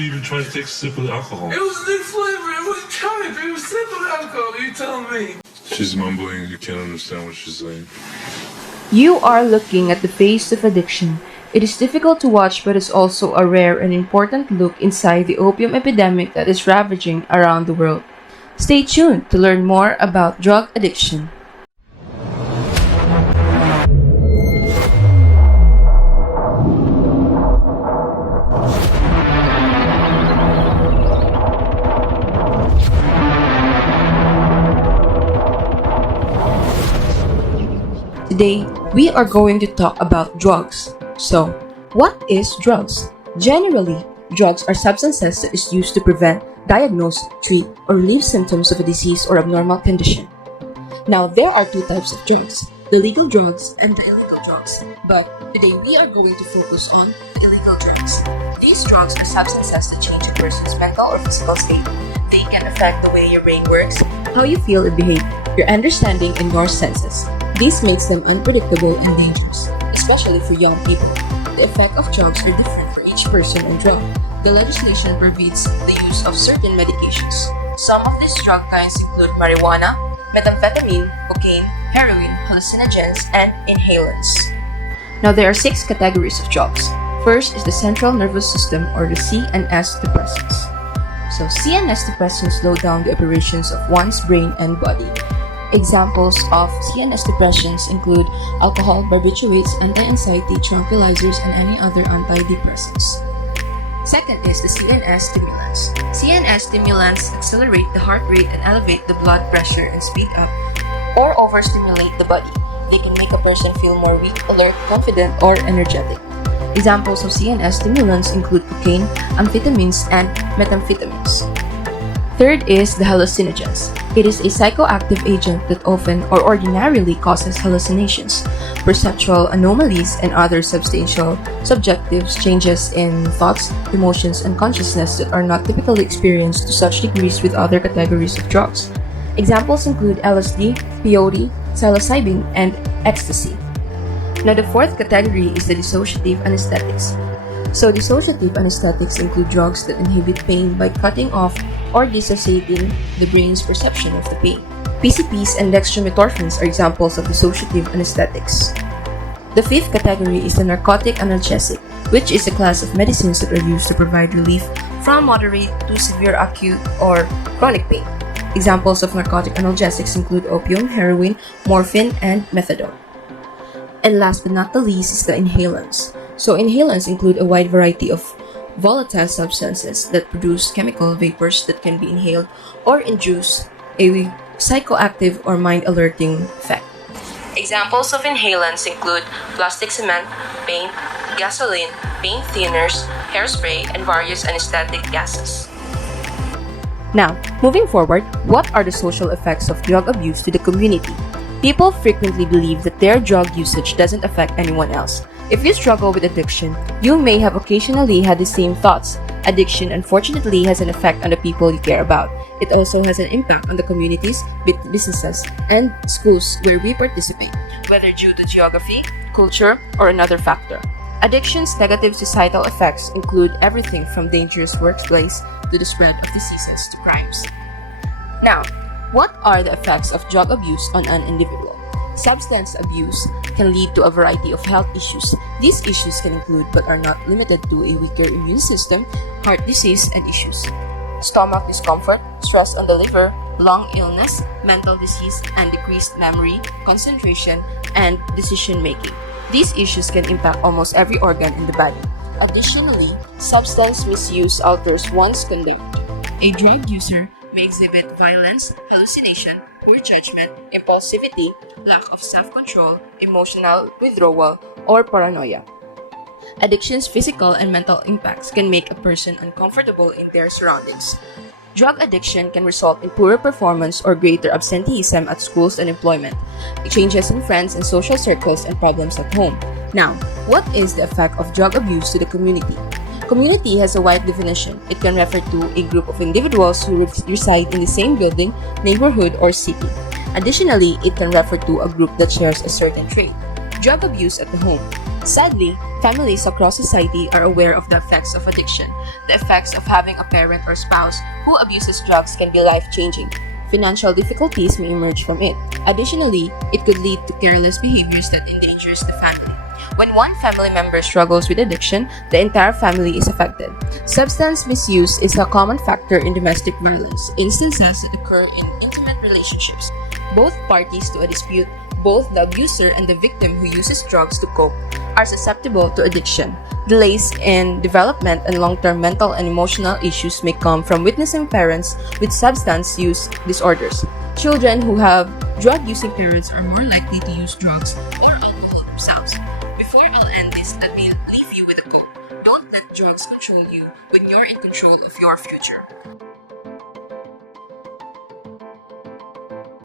even tried to take a sip of the alcohol. It was a new flavor. It was type. It was simple alcohol. You telling me? She's mumbling. You can't understand what she's saying. You are looking at the face of addiction. It is difficult to watch, but it's also a rare and important look inside the opium epidemic that is ravaging around the world. Stay tuned to learn more about drug addiction. Today, we are going to talk about drugs. So, what is drugs? Generally, drugs are substances that is used to prevent, diagnose, treat, or relieve symptoms of a disease or abnormal condition. Now, there are two types of drugs, the legal drugs and the illegal drugs. But today, we are going to focus on the illegal drugs. These drugs are substances that change a person's mental or physical state. They can affect the way your brain works, how you feel and behave, your understanding, and your senses. This makes them unpredictable and dangerous, especially for young people. The effect of drugs are different for each person and drug. The legislation forbids the use of certain medications. Some of these drug kinds include marijuana, methamphetamine, cocaine, heroin, hallucinogens, and inhalants. Now, there are 6 categories of drugs. First is the central nervous system, or the CNS depressants. So, CNS depressants slow down the operations of one's brain and body. Examples of CNS depressions include alcohol, barbiturates, anti-anxiety, tranquilizers, and any other antidepressants. Second is the CNS stimulants. CNS stimulants accelerate the heart rate and elevate the blood pressure and speed up or overstimulate the body. They can make a person feel more weak, alert, confident, or energetic. Examples of CNS stimulants include cocaine, amphetamines, and methamphetamines. Third is the hallucinogens. It is a psychoactive agent that often or ordinarily causes hallucinations, perceptual anomalies, and other substantial subjective changes in thoughts, emotions, and consciousness that are not typically experienced to such degrees with other categories of drugs. Examples include LSD, peyote, psilocybin, and ecstasy. Now, the fourth category is the dissociative anesthetics. So, dissociative anesthetics include drugs that inhibit pain by cutting off or dissociating the brain's perception of the pain. PCPs and dextromethorphins are examples of dissociative anesthetics. The fifth category is the narcotic analgesic, which is a class of medicines that are used to provide relief from moderate to severe acute or chronic pain. Examples of narcotic analgesics include opium, heroin, morphine, and methadone. And last but not the least is the inhalants. So inhalants include a wide variety of volatile substances that produce chemical vapors that can be inhaled or induce a psychoactive or mind-alerting effect. Examples of inhalants include plastic cement, paint, gasoline, paint thinners, hairspray, and various anesthetic gases. Now, moving forward, what are the social effects of drug abuse to the community? People frequently believe that their drug usage doesn't affect anyone else. If you struggle with addiction, you may have occasionally had the same thoughts. Addiction, unfortunately, has an effect on the people you care about. It also has an impact on the communities, businesses, and schools where we participate, whether due to geography, culture, or another factor. Addiction's negative societal effects include everything from dangerous workplace to the spread of diseases to crimes. Now, what are the effects of drug abuse on an individual? Substance abuse can lead to a variety of health issues. These issues can include, but are not limited to, a weaker immune system, heart disease, and issues, stomach discomfort, stress on the liver, lung illness, mental disease, and decreased memory, concentration, and decision-making. These issues can impact almost every organ in the body. Additionally, substance misuse alters one's conduct. A drug user may exhibit violence, hallucination, poor judgment, impulsivity, lack of self-control, emotional withdrawal, or paranoia. Addiction's physical and mental impacts can make a person uncomfortable in their surroundings. Drug addiction can result in poorer performance or greater absenteeism at schools and employment, changes in friends and social circles, and problems at home. Now, what is the effect of drug abuse to the community? Community has a wide definition. It can refer to a group of individuals who reside in the same building, neighborhood, or city. Additionally, it can refer to a group that shares a certain trait. Drug abuse at the home. Sadly, families across society are aware of the effects of addiction. The effects of having a parent or spouse who abuses drugs can be life-changing. Financial difficulties may emerge from it. Additionally, it could lead to careless behaviors that endangers the family. When one family member struggles with addiction, the entire family is affected. Substance misuse is a common factor in domestic violence, instances that occur in intimate relationships. Both parties to a dispute, both the abuser and the victim who uses drugs to cope, are susceptible to addiction. Delays in development and long-term mental and emotional issues may come from witnessing parents with substance use disorders. Children who have drug-using parents are more likely to use drugs or alcohol themselves. Before I'll end this, let me leave you with a quote. Don't let drugs control you when you're in control of your future.